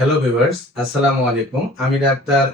Hello viewers, আসসালামু আলাইকুম। আমি doctor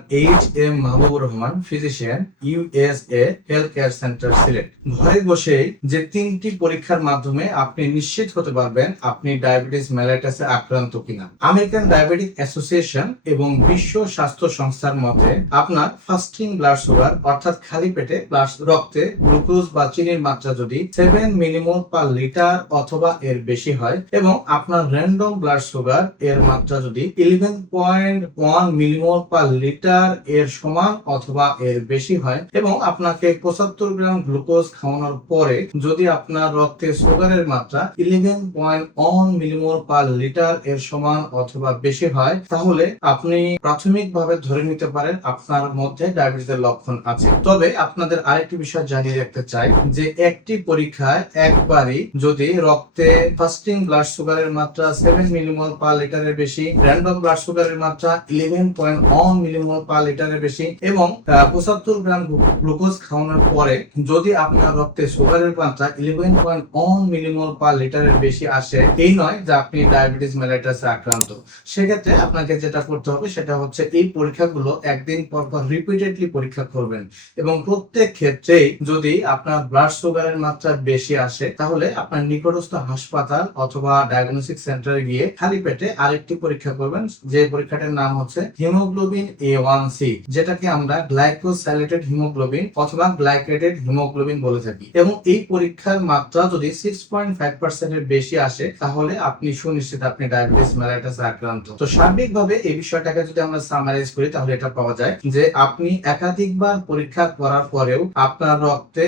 H.M. Mahbubur Rahman, physician, USA health care centre Sylhet. ঘরে বসেই যে 3টি পরীক্ষার মাধ্যমে আপনি নিশ্চিত হতে পারবেন আপনি ডায়াবেটিস মেলাইটাসে আক্রান্ত কিনা। আমেরিকান ডায়াবেটিক অ্যাসোসিয়েশন এবং বিশ্ব স্বাস্থ্য সংস্থার মতে আপনার ফাস্টিং ব্লাড সুগার অর্থাৎ খালি পেটে প্লাস রক্তে গ্লুকোজ বা চিনির মাত্রা যদি 7 মিলিমোল পার লিটার অথবা এর বেশি হয় এবং আপনার র্যান্ডম ব্লাড সুগার এর মাত্রা যদি 11.1 মিলিমোল পার লিটার এর সমান অথবা এর বেশি হয় এবং আপনাকে 75 গ্রাম গ্লুকোজ খাওয়ানোর পরে যদি আপনার রক্তে সুগারের মাত্রা 11.1 মিলিমোল পার লিটার এর সমান অথবা বেশি হয়, তাহলে আপনি প্রাথমিকভাবে ধরে নিতে পারেন আপনার মধ্যে ডায়াবেটিসের লক্ষণ আছে। তবে আপনাদের আরেকটি বিষয় জানিয়ে রাখতে চাই যে একটি পরীক্ষায় একবারই যদি রক্তে ফাস্টিং ব্লাড সুগারের মাত্রা 7 মিলিমোল পার লিটারের বেশি, র্যান্ডম ব্লাড সুগারের মাত্রা 11.1 মিলিমোল পার লিটারের বেশি এবং 75 গ্রাম গ্লুকোজ খাওয়ানোর পরে যদি আপনার রক্তে সুগারের মাত্রা 11.1 মিলিমোল পার লিটারের বেশি আসে, এই নয় যে আপনি ডায়াবেটিস মেলাইটাসে আক্রান্ত। সেক্ষেত্রে আপনাকে যেটা করতে হবে সেটা হচ্ছে এই পরীক্ষাগুলো একদিন পর পর রিপিটেডলি পরীক্ষা করবেন এবং প্রত্যেক ক্ষেত্রেই যদি আপনার ব্লাড সুগারের মাত্রা বেশি আসে তাহলে আপনার নিকটস্থ হাসপাতাল অথবা ডায়াগনস্টিক সেন্টারে গিয়ে খালি পেটে আরেকটি পরীক্ষা করবেন, যে পরীক্ষাটার নাম হচ্ছে হিমোগ্লোবিন A1C, যেটাকে আমরা গ্লাইকোসাইলেটেড হিমোগ্লোবিন অথবা গ্লাইকেটেড হিমোগ্লোবিন বলে থাকি। এবং এই পরীক্ষার মাত্রা যদি 6.5% এর বেশি আসে তাহলে আপনি সুনিশ্চিত আপনি ডায়াবেটিস মেলাইটাসে আক্রান্ত। তো সার্বিকভাবে এই বিষয়টাকে যদি আমরা সামারাইজ করি তাহলে এটা পাওয়া যায় যে আপনি একাধিকবার পরীক্ষা করার পরেও আপনার রক্তে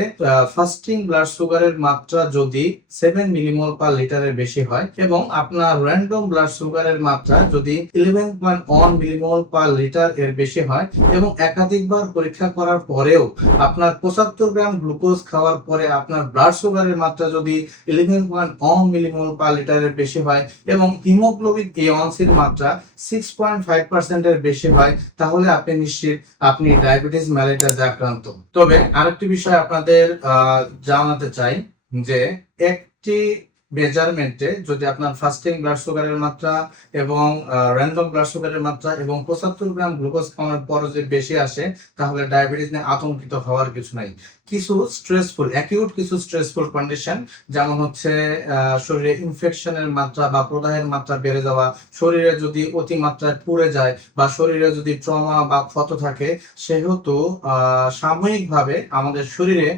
ফাস্টিং ব্লাড সুগারের মাত্রা যদি 7 মিলিমোল পার লিটারের বেশি হয় এবং আপনার র্যান্ডম ব্লাড সুগারের মাত্রা যদি 11.1 মিলিমোল পার লিটার এর বেশি হয় এবং একাধিকবার পরীক্ষা করার পরেও আপনার 75 গ্রাম গ্লুকোজ খাওয়ার পরে আপনার ব্লাড সুগারের মাত্রা যদি 11.1 মিলিমোল পার লিটারের বেশি হয় এবং হিমোগ্লোবিন A1C এর মাত্রা 6.5% এর বেশি হয়, তাহলে আপনি নিশ্চিত আপনি ডায়াবেটিস মেলাইটাসে আক্রান্ত। তবে আরেকটি বিষয় আপনাদের জানাতে চাই যে একটি মেজারমেন্টে যদি আপনার ফাস্টিং ব্লাড সুগারের মাত্রা এবং র্যান্ডম ব্লাড সুগারের মাত্রা এবং 75 গ্রাম গ্লুকোজ খাওয়ানোর পর যদি বেশি আসে তাহলে ডায়াবেটিস নিয়ে আতঙ্কিত হওয়ার কিছু নাই। কিছু অ্যাকিউট স্ট্রেসফুল কন্ডিশন, যেমন হচ্ছে শরীরে ইনফেকশনের মাত্রা বা প্রদাহের মাত্রা বেড়ে যাওয়া, শরীরে যদি অতিমাত্রায় পুড়ে যায় বা শরীরে যদি ট্রমা বা ক্ষত থাকে, সেহেতু সাময়িকভাবে আমাদের শরীরে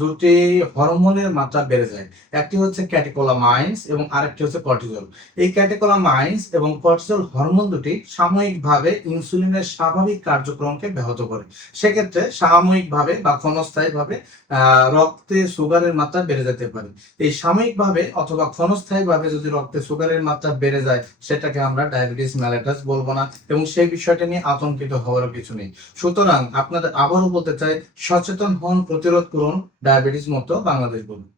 দুটি হরমোনের মাত্রা বেড়ে যায়। একটি হচ্ছে ক্যাটেকোলামাইন্স এবং আরেকটি হচ্ছে কর্টিজল। এই ক্যাটেকোলামাইন্স এবং কর্টিজল হরমোন দুটি সাময়িকভাবে ইনসুলিনের স্বাভাবিক কার্যক্রমকে ব্যাহত করে। সেক্ষেত্রে সাময়িকভাবে বা ক্ষণস্থায়ীভাবে রক্তে সুগারের মাত্রা বেড়ে যেতে পারে। এই সাময়িকভাবে অথবা ক্ষণস্থায়ীভাবে যদি রক্তে সুগারের মাত্রা বেড়ে যায় সেটাকে আমরা ডায়াবেটিস মেলাইটাস বলবো না এবং সেই বিষয়টা নিয়ে আতঙ্কিত হওয়ার কিছু নেই। সুতরাং আপনাদের আবারও বলতে চাই, সচেতন হন, প্রতিরোধ করুন, ডায়াবেটিস মুক্ত বাংলাদেশ বলুন।